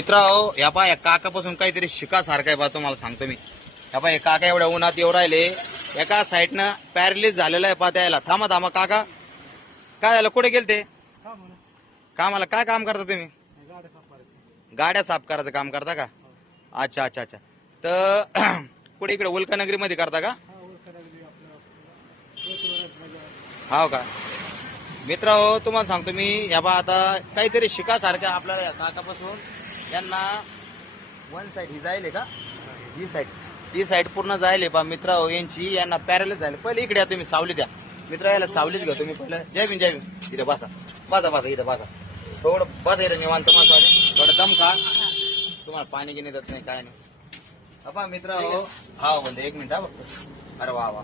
मित्रांनो या पा या काकापासून काहीतरी शिका सारखं आहे बा, तुम्हाला सांगतो मी. या पा हे काका एवढ्या उन्हात येऊ राहिले, एका साईडनं पॅरलिस झालेला आहे पा त्याला. थांबा थांबा काका, काय झालं, कुठे गेलते कामाला? काय काम करता तुम्ही? गाड्या साफ करायचं काम करता का? अच्छा अच्छा अच्छा. तर कुठे इकडे उल्कानगरी मध्ये करता का? हो का मित्रांनो, तुम्हाला सांगतो मी या बा आता काहीतरी शिकासारखं आपल्याला या काकापासून. यांना वन साईड ही जायले का, ही साईड पूर्ण जायले पा मित्रांनो यांची. यांना पॅरलिस झाले. पहिले इकडे या तुम्ही, सावलीत द्या मित्रा, याला सावलीत घ्या तुम्ही पहिलं. जय भीम जय भीम. इथं बसा बसा बसा, इथं बसा थोडं, बसा इथं निवांत मसाले, थोडं दम खा. तुम्हाला पाणी घेणे देत नाही काय नाही. अबा मित्रांनो, हा म्हणजे एक मिनिट हा फक्त. अरे वा वा.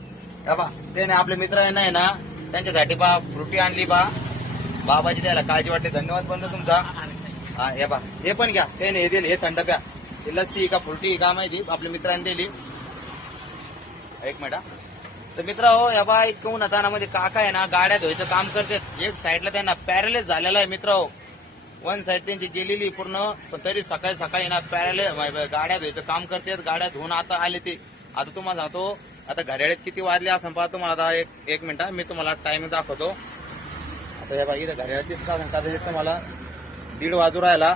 अबा ते नाही आपले मित्र आहे ना, त्यांच्यासाठी बा फ्रुटी आणली बा. बाबाजी द्यायला काळजी वाटते. धन्यवाद बंधू तुमचा. हा हे बा, हे पण घ्या. ते नाही हे दिले, हे थंड प्या. हे लस्सी का फ्रुटी का माहिती आपल्या मित्रांनी दिली. एक मिनिट. तर मित्रांनो या बा इतकं उन्हातानामध्ये काका आहे ना गाड्या धुवायचं काम करतात. एक साईडला त्यांना पॅरलिस झालेला आहे मित्रांनो. वन साईड त्यांची गेलेली पूर्ण, पण तरी सकाळी सकाळी ना पॅरलिस गाड्या धुवायचं काम करतात. गाड्या धुवून आता आले ते. आता तुम्हाला सांगतो आता घड्याळीत किती वाजले असं पहा तुम्हाला. आता एक मिनिट मी तुम्हाला टाइम दाखवतो. आता या बाई घड्याळीत दिसत तुम्हाला 1:30 वाजू राहिला.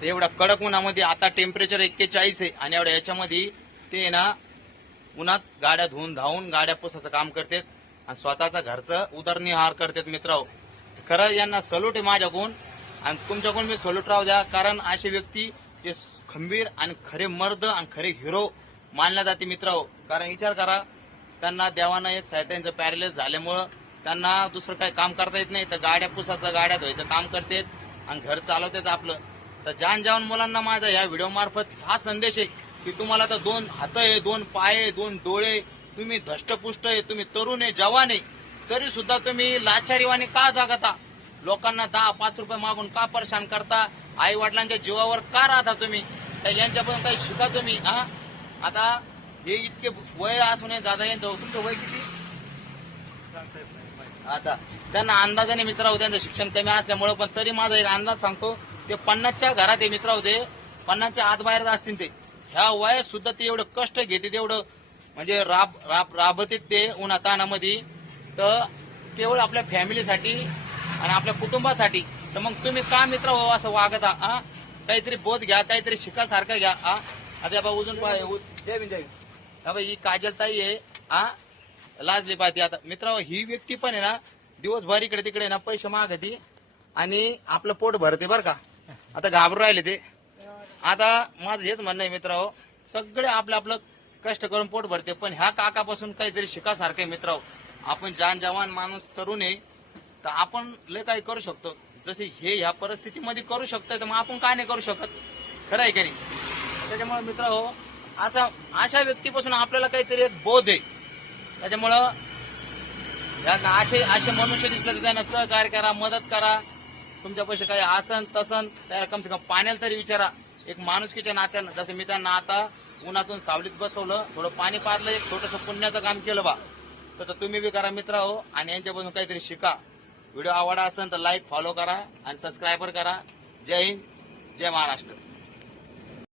ते एवढ्या कडक उन्हामध्ये आता टेम्परेचर 41 आहे. आणि एवढ्या याच्यामध्ये ते ना उन्हात गाड्या धुवून धावून गाड्या पुसाचं काम करतात आणि स्वतःचा घरचं उदरनिर्वाह करतात मित्रांनो. खरं यांना सल्यूट आहे माझ्याकडून आणि तुमच्याकडून मी सल्यूट राहू द्या. कारण असे व्यक्ती जे खंबीर आणि खरे मर्द आणि खरे हिरो मानल्या जाते मित्रांनो. कारण विचार करा, त्यांना देवानं एक साईड त्यांचं पॅरलिस झाल्यामुळं त्यांना दुसरं काही काम करता येत नाही, तर गाड्या पुसाचं गाड्या धुवायचं काम करतात आणि घर चालवतात आपलं. तर जान मुलांना माझा या व्हिडिओ मार्फत हा संदेश आहे की तुम्हाला तर 2 हात आहे, 2 पाय आहे, 2 डोळे, तुम्ही धष्टपुष्ट आहे, तुम्ही तरुण आहे, जवान आहे, तरी सुद्धा तुम्ही लाचारीवाणी का जागता? लोकांना 10-5 रुपये मागून का परेशान करता? आई वडिलांच्या जीवावर का राहता तुम्ही? तर यांच्यापासून काही शिका तुम्ही. हा आता हे इतके वय असून दादा यांचं तुमचं वय किती? आता त्यांना अंदाजाने मित्रांनो त्यांचं शिक्षण कमी असल्यामुळे, पण तरी माझा एक अंदाज सांगतो, ते 50च्या घरात आहे मित्रांनो. ते 50च्या आत बाहेर असतील. ते ह्या वयात सुद्धा ते एवढं कष्ट घेते, तेवढं म्हणजे राबते ते उन्हातानामध्ये. तर केवळ आपल्या फॅमिलीसाठी आणि आपल्या कुटुंबासाठी. तर मग तुम्ही का मित्र हो असं वागता? हा काहीतरी बोध घ्या, काहीतरी शिकासारखं घ्या. हा आता बाबा उजून जय भीम जय भीम. बाबा ही काजल ताई आहे. हा लाजली पाहते. आता मित्रांनो ही व्यक्ती पण आहे ना दिवसभर इकडे तिकडे ना पैसे मागते आणि आपलं पोट भरते बरं का. आता घाबरून राहिले ते. आता माझं हेच म्हणणं आहे मित्रांनो, सगळे आपलं आपलं कष्ट करून पोट भरते, पण ह्या काकापासून काहीतरी शिकासारखं आहे मित्रांनो. आपण जवान माणूस तरुण आहे, तर आपण लय काही करू शकतो. जसे हे ह्या परिस्थितीमध्ये करू शकतोय, तर मग आपण काय नाही करू शकत? खरं आहे की नाही? त्याच्यामुळे मित्रांनो अशा व्यक्तीपासून आपल्याला काहीतरी एक बोध आहे. त्याच्यामुळं असे मनुष्य दिसले तर त्यांना सहकार्य करा, मदत करा. तुमच्या पैसे काही आसन तसन त्याला कम से कम पाण्याला तरी विचारा. एक माणुसकीच्या नात्यानं, जसं मी त्यांना आता उन्हातून सावलीत बसवलं, थोडं पाणी पाजलं, एक छोटंसं पुण्याचं काम केलं बा. तर तुम्ही बी करा मित्र हो आणि यांच्यापासून काहीतरी शिका. व्हिडिओ आवडला असेल तर लाईक फॉलो करा आणि सबस्क्राईबर करा. जय हिंद, जय महाराष्ट्र.